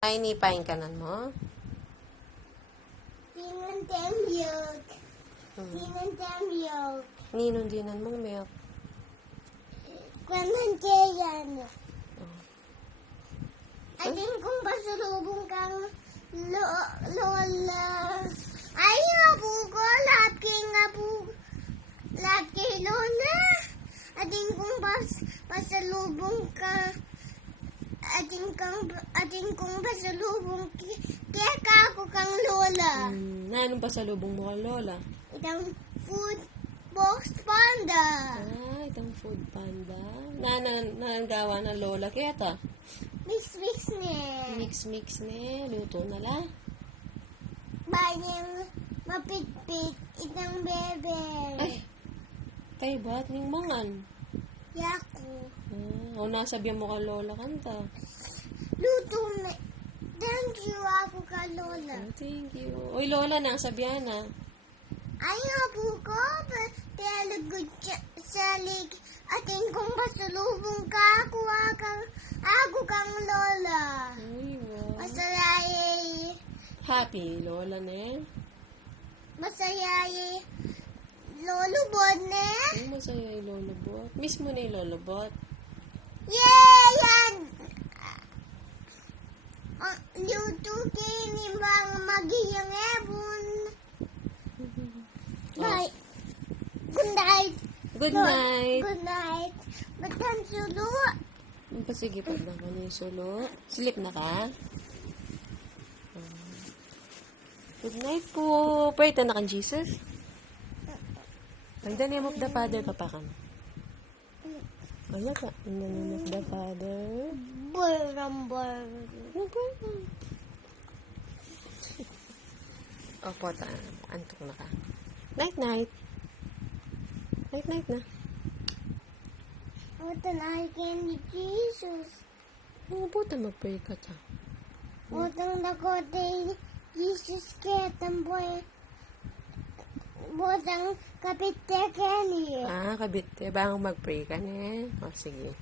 Ay, nipain kanan mo? Pinuntan milk. Pinuntan milk. Ninundinan mong milk. Kwanantayan. Ating kung pasalubong kang lola. Ay, nga po ko. Lahat kay lola. Ating kung pasalubong ka. Ating kung pasalubong kaya ako kang lola. Na anong pasalubong mo kang lola? Itang food box panda. Ah, itong food panda. Nangawa ng lola kaya ta? Mix ne. Mix ne. Luto na la. Bayang mapitpit itang bebe. Ay, kay ba't ning mangan? Yaku. O nasabihan mo kang lola kanta. Luto na. Thank you ako ka lola. Oh, thank you. Oy, lola, nasabihan na. Ay nga po ko. Pero good salig. Ating kung pasalubong ka ako kang lola. Ay, wow. Masayay. Happy, lola ne? Masayay. Lolubod ne. Ay, masaya yung lolobot. Miss mo na yung lolobot. Yeah! Yan! Luto kini bang magiyang ebon. Bye. Good night. Good night. Good night. Batan sulo. Sige, pag na ka na yung sulo. Sleep na ka? Good night po. Pray na kang Jesus. In the name of the Father, Papa ka. Ano ka? In the name of the Father. Burambur. Opo, antok na ka. Night, night. Night, night na. Utan ay ni Jesus. Buta mag-pray ka ta. Utang dakote Jesus ketang boy. Botang kapite kani. Kabit. Bang mag-pray ka na. O, sige.